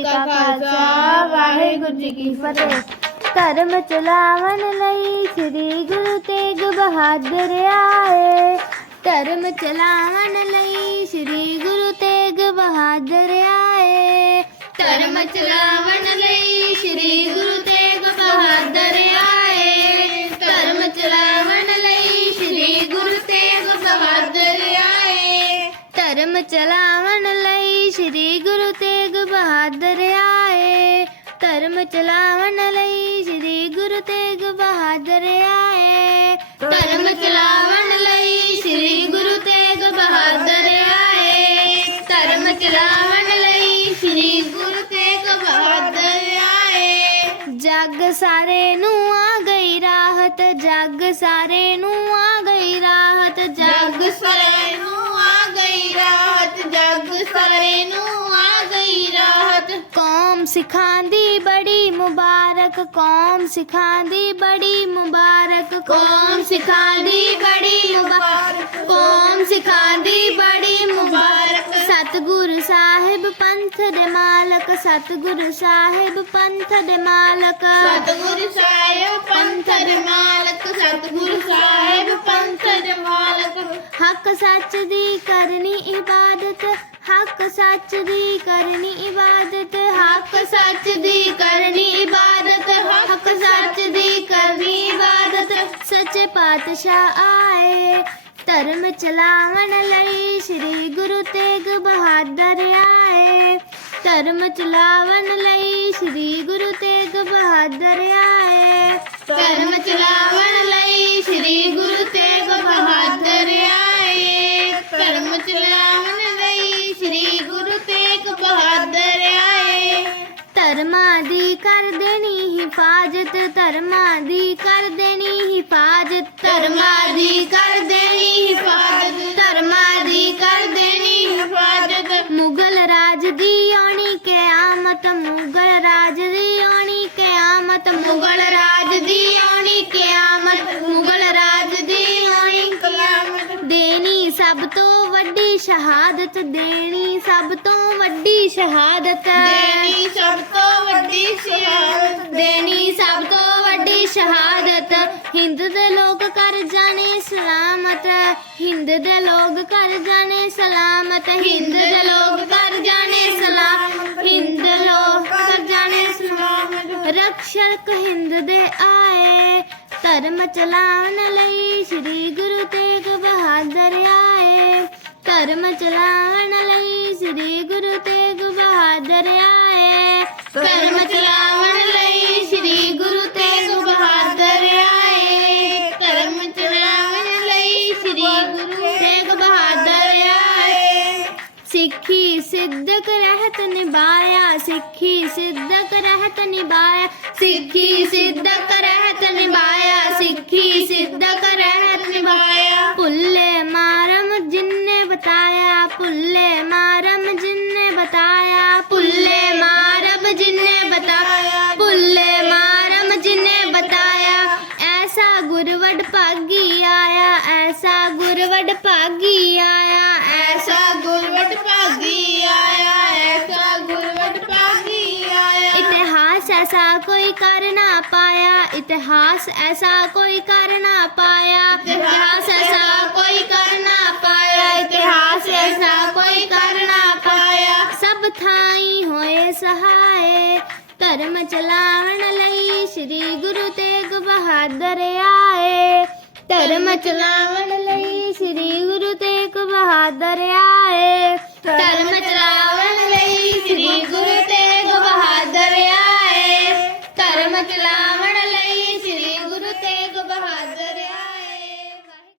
ਜੀ ਕਾ ਖਾਲਸਾ, ਵਾਹਿਗੁਰੂ ਜੀ ਕੀ ਫਤਿਹ। ਧਰਮ ਚਲਾਵਨ ਲਈ ਸ੍ਰੀ ਗੁਰੂ ਤੇਗ ਬਹਾਦਰ ਆਏ। ਧਰਮ ਚਲਾਵਨ ਲਈ ਸ੍ਰੀ ਗੁਰੂ ਤੇਗ ਬਹਾਦਰ ਆਏ। ਧਰਮ ਚਲਾਵਣ ਲਈ ਸ੍ਰੀ ਗੁਰੂ ਤੇਗ ਬਹਾਦਰ ਆਏ। ਧਰਮ ਚਲਾਵਣ ਲਈ ਸ੍ਰੀ ਗੁਰੂ ਤੇਗ ਬਹਾਦਰ ਆਏ। ਧਰਮ ਚਲਾ ਚਲਾਵਨ ਲਈ ਸ੍ਰੀ ਗੁਰੂ ਤੇਗ ਬਹਾਦਰ ਆਏ। ਧਰਮ ਚਲਾਵਨ ਲਈ ਸ੍ਰੀ ਗੁਰੂ ਤੇਗ ਬਹਾਦਰ ਆਏ। ਧਰਮ ਚਲਾਵਨ ਲਈ ਸ੍ਰੀ ਗੁਰੂ ਤੇਗ ਬਹਾਦਰ ਆਏ। ਜੱਗ ਸਾਰੇ ਨੂੰ ਆ ਗਈ ਰਾਹਤ ਜੱਗ ਸਾਰੇ ਨੂੰ ਆ ਗਈ ਰਾਹਤ ਜੱਗ ਸਾਰੇ ਨੂੰ ਆ ਗਈ ਰਾਹਤ ਜੱਗ ਸਾਰੇ ਨੂੰ ਆ ਗਈ ਰਾਹਤ। ਕੌਮ ਸਿੱਖਾਂ ਦੀ ਬੜੀ ਮੁਬਾਰਕ ਕੌਮ ਸਿੱਖਾਂ ਦੀ ਬੜੀ ਮੁਬਾਰਕ ਕੌਮ ਸਿੱਖਾਂ ਦੀ ਬੜੀ ਮੁਬਾਰਕ ਕੌਮ ਸਿੱਖਾਂ ਦੀ ਬੜੀ ਮੁਬਾਰਕ। ਸਤਿਗੁਰੂ ਸਾਹਿਬ ਪੰਥ ਦੇ ਮਾਲਕ ਸਤਿਗੁਰੂ ਸਾਹਿਬ ਪੰਥ ਦੇ ਮਾਲਕ। ਸਤਿਗੁਰੂ ਸਾਹਿਬ ਪੰਥ ਦੇ ਮਾਲਕ ਸਤਿਗੁਰੂ ਸਾਹਿਬ ਪੰਥ ਦੇ ਮਾਲਕ। ਹੱਕ ਸੱਚ ਦੀ ਕਰਨੀ ਇਬਾਦਤ ਹੱਕ ਸੱਚ ਦੀ ਕਰਨੀ ਇਬਾਦਤ ਹੱਕ ਸੱਚ ਦੀ ਕਰਨੀ ਸੱਚੇ ਪਾਤਸ਼ਾਹ ਆਏ। ਧਰਮ ਚਲਾਵਣ ਲਈ ਸ੍ਰੀ ਗੁਰੂ ਤੇਗ ਬਹਾਦਰ ਆਏ। ਧਰਮ ਚਲਾਵਣ ਲਈ ਸ੍ਰੀ ਗੁਰੂ ਤੇਗ ਬਹਾਦਰ ਆਏ। ਧਰਮ ਚਲਾਵਣ ਲਈ ਸ੍ਰੀ ਗੁਰੂ ਤੇਗ ਬਹਾਦਰ ਆਏ। ਧਰਮ ਚਲਾਵਣ ਲਈ ਸ੍ਰੀ ਗੁਰੂ ਤੇਗ ਬਹਾਦਰ ਆਏ। ਧਰਮਾਂ ਦੀ ਕਰਦੇ ਹਿਫਾਜ਼ਤ ਧਰਮਾਂ ਦੀ ਕਰ ਦੇਣੀ ਹਿਫਾਜ਼ਤ। ਧਰਮਾਂ ਦੀ ਕਰ ਦੇਣੀ ਹਿਫਾਜ਼ਤ। ਧਰਮਾਂ ਦੀ ਕਰ ਦੇਣੀ ਹਿਫਾਜ਼ਤ। ਮੁਗਲ ਰਾਜ ਦੀ ਆਉਣੀ ਕਿਆਮਤ ਮੁਗਲ ਰਾਜ ਦੀ ਆਉਣੀ ਕਿਆਮਤ ਮੁਗਲ ਰਾਜ ਦੀ ਆਉਣੀ ਕਿਆਮਤ ਮੁਗਲ ਰਾਜ ਦੀ ਆਉਣੀ ਕਿਆਮਤ। ਦੇਣੀ ਸਭ ਤੋਂ ਵੱਡੀ ਸ਼ਹਾਦਤ ਦੇਣੀ ਸਭ ਤੋਂ ਵੱਡੀ ਸ਼ਹਾਦਤ। ਦੇਣੀ ਸਭ ਤੋਂ ਵੱਡੀ ਸ਼ਹਾਦਤ। ਦੇਣੀ ਸਭ ਤੋਂ ਵੱਡੀ ਸ਼ਹਾਦਤ। ਹਿੰਦ ਦੇ ਲੋਕ ਕਰ ਜਾਣੇ ਸਲਾਮਤ। ਹਿੰਦ ਦੇ ਲੋਕ ਕਰ ਜਾਣੇ ਸਲਾਮਤ। ਹਿੰਦ ਦੇ ਲੋਕ ਕਰ ਜਾਣੇ ਸਲਾਮ ਹਿੰਦ ਲੋਕ ਕਰ ਜਾਣੇ ਸਲਾਮਤ। ਰਕਸ਼ਕ ਹਿੰਦ ਦੇ ਆਏ। ਧਰਮ ਚਲਾਉਣ ਲਈ ਸ੍ਰੀ ਗੁਰੂ ਤੇਗ ਬਹਾਦਰ ਆਏ। ਧਰਮ ਚਲਾਉਣ ਲਈ ਸ੍ਰੀ ਗੁਰੂ ਤੇਗ ਬਹਾਦਰ ਆਏ ਧਰਮ ਚਲਾਵਣ ਲਈ ਸ੍ਰੀ ਗੁਰੂ ਤੇਗ ਬਹਾਦਰ ਆਏ ਧਰਮ ਚਲਾਵਣ ਲਈ ਸ੍ਰੀ ਗੁਰੂ ਤੇਗ ਬਹਾਦਰ ਆਏ ਸਿੱਖੀ ਸਿੱਧਕ ਰਹਿਤ ਨਿਭਾਇਆ ਸਿੱਖੀ ਸਿੱਧਕ ਰਹਿਤ ਨਿਭਾਇਆ ਸਿੱਖੀ ਸਿੱਧਕ ਰਹਿਤ ਨਿਭਾਇਆ ਸਿੱਖੀ ਸਿੱਧਕ ਰਹਿਤ ਨਿਭਾਇਆ ਭੁੱਲੇ ਮਾਰਮ ਜਿਨਨੇ ਬਤਾਇਆ ਭੁੱਲੇ ਗੁਰਵਡ ਭਾਗੀ ਆਇਆ, ਐਸਾ ਗੁਰਵਟ ਭਾਗੀ ਆਇਆ, ਐਸਾ ਗੁਰਵਟ ਭਾਗੀ ਆਇਆ। ਇਤਿਹਾਸ ਐਸਾ ਕੋਈ ਕਰ ਨਾ ਪਾਇਆ, ਇਤਿਹਾਸ ਐਸਾ ਕੋਈ ਕਰ ਨਾ ਪਾਇਆ। ਇਤਿਹਾਸ ਐਸਾ ਕੋਈ ਕਰ ਨਾ ਪਾਇਆ, ਇਤਿਹਾਸ ਐਸਾ ਕੋਈ ਕਰ ਨਾ ਪਾਇਆ। ਸਭ ਥਾਈ ਹੋਏ ਸਹਾਏ, ਧਰਮ ਚਲਾਵਣ ਲਈ ਸ੍ਰੀ ਗੁਰੂ ਤੇਗ ਬਹਾਦਰ ਆਏ। ਧਰਮ ਚਲਾਵਣ ಆದರೆ